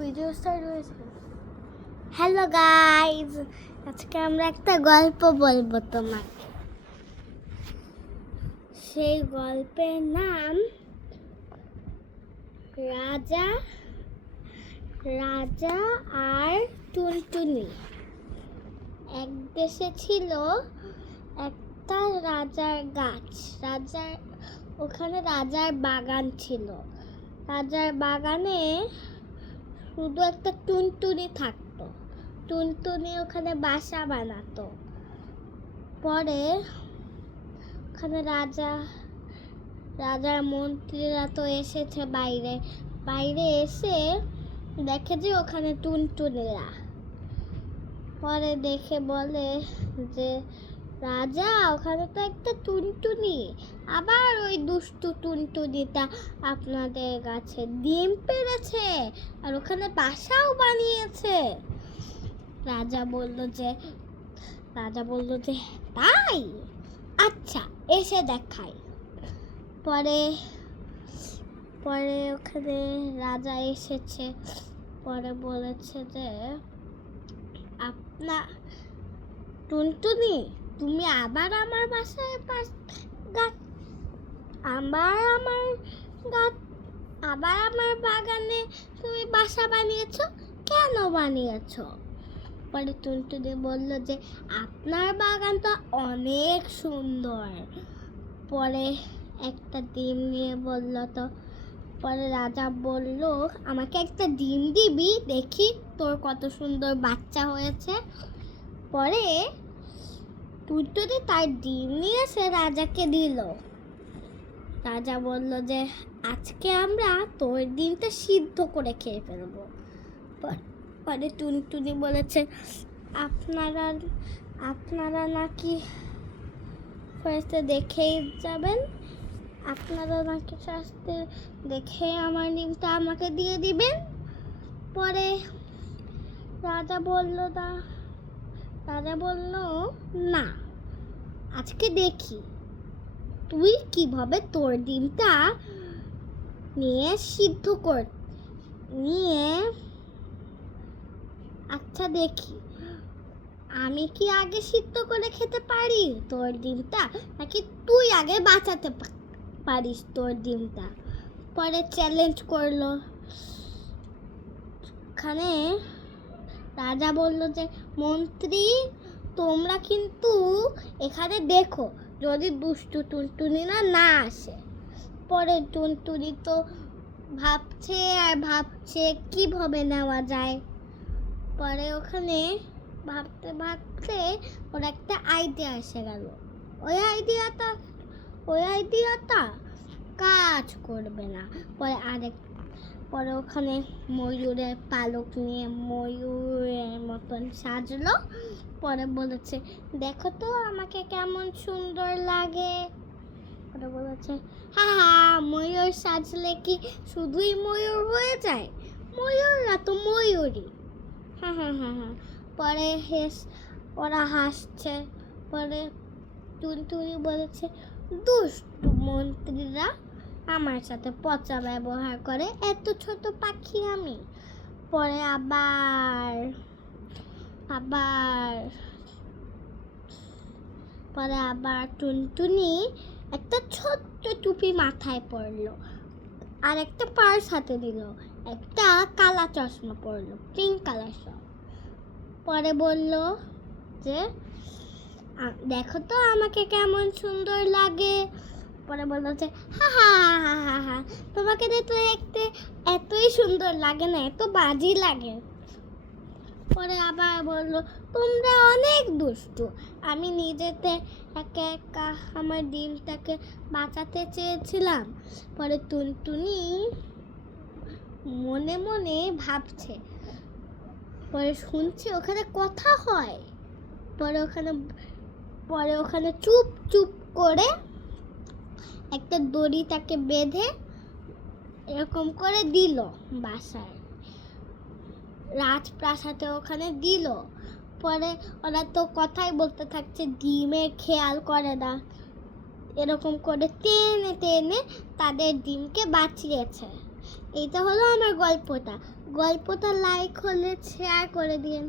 Video start হয়েছে। Hello guys, আজকে আমরা একটা গল্প বলবো তোমাকে। সেই গল্পের নাম রাজা রাজা আর টুনটুনি। এক দেশে ছিল একটা রাজার গাছ। ওখানে রাজার বাগান ছিল। রাজার বাগানে শুধু একটা টুনটুনি থাকতো। টুনটুনি ওখানে বাসা বানাতো। পরে ওখানে রাজার মন্ত্রীরা তো এসেছে বাইরে এসে দেখে যে ওখানে টুনটুনিরা। পরে দেখে বলে যে রাজা, ওখানে তো একটা টুনটুনি, আবার ওই দুষ্টু টুনটুনিটা আপনাদের গাছে ডিম পেড়েছে আর ওখানে বাসাও বানিয়েছে। রাজা বলল যে তাই, আচ্ছা এসে দেখাই। পরে ওখানে রাজা এসেছে। পরে বলেছে যে টুনটুনি, তুমি আবার আমার বাসায় আবার আমার বাগানে তুমি বাসা বানিয়েছো, কেন বানিয়েছো? পরে টুনটুনি বলল যে আপনার বাগান তো অনেক সুন্দর। পরে একটা ডিম নিয়ে বলল তো। পরে রাজা বলল, আমাকে একটা ডিম দিবি, দেখি তোর কত সুন্দর বাচ্চা হয়েছে। পরে টুনটুনি তার ডিম নিয়ে এসে রাজাকে দিল। রাজা বলল যে আজকে আমরা তোর ডিমটা সিদ্ধ করে খেয়ে ফেলবো। পরে টুনটুনি বলেছে, আপনারা নাকি ফার্স্টে দেখেই যাবেন, আপনারা নাকি ফার্স্টে দেখে আমার ডিমটা আমাকে দিয়ে দিবেন। পরে রাজা বলল না, আজকে দেখি তুই কিভাবে তোর ডিমটা নিয়ে সিদ্ধ কর নিয়ে। আচ্ছা দেখি, আমি কি আগে সিদ্ধ করে খেতে পারি তোর ডিমটা, নাকি তুই আগে বাঁচাতে পারিস তোর ডিমটা। পরে চ্যালেঞ্জ করলো। ওখানে রাজা বলল যে মন্ত্রী, তোমরা কিন্তু এখানে দেখো যদি দুষ্টু টুনটুনি না আসে। পরে টুনটুনি তো ভাবছে কিভাবে নেওয়া যায়। পরে ওখানে ভাবতে ওর একটা আইডিয়া এসে গেল। ওই আইডিয়াটা কাজ করবে না। পরে ওখানে ময়ূরের পালক নিয়ে ময়ূরের মতন সাজলো। পরে বলেছে, দেখো তো আমাকে কেমন সুন্দর লাগে। পরে বলেছে, হ্যাঁ, ময়ূর সাজলে কি শুধুই ময়ূর হয়ে যায়? ময়ূররা তো ময়ূরই। হ্যাঁ। পরে ওরা হাসছে। পরে টুনটুনি বলেছে, দুষ্টু মন্ত্রীরা আমার সাথে পচা ব্যবহার করে, এত ছোট পাখি আমি। পরে আবার টুনটুনি একটা ছোট্ট টুপি মাথায় পরলো আর একটা পার্স হাতে দিল, একটা কালা চশমা পরলো, পিঙ্ক কালার সব। পরে বলল যে দেখো তো আমাকে কেমন সুন্দর লাগে। পরে বলল যে হা, তোমাকে দেখতে এতই সুন্দর লাগে না, এত বাজে লাগে। পরে আবার বলল, তোমরা অনেক দুষ্টু, আমি নিজেতে একা আমার ডিমটাকে বাঁচাতে চেয়েছিলাম। পরে টুনটুনি মনে মনে ভাবছে। পরে শুনছে ওখানে কথা হয়। পরে ওখানে চুপ করে একটা দড়ি তাকে বেঁধে এরকম করে দিল বাসায়, রাজপ্রাসাদে ওখানে দিল। পরে ওরা তো কথাই বলতে থাকছে, ডিমের খেয়াল করে না, এরকম করে টেনে তাদের ডিমকে বাঁচিয়েছে। এইটা হলো আমার গল্পটা। গল্পটা লাইক হলে শেয়ার করে দিন।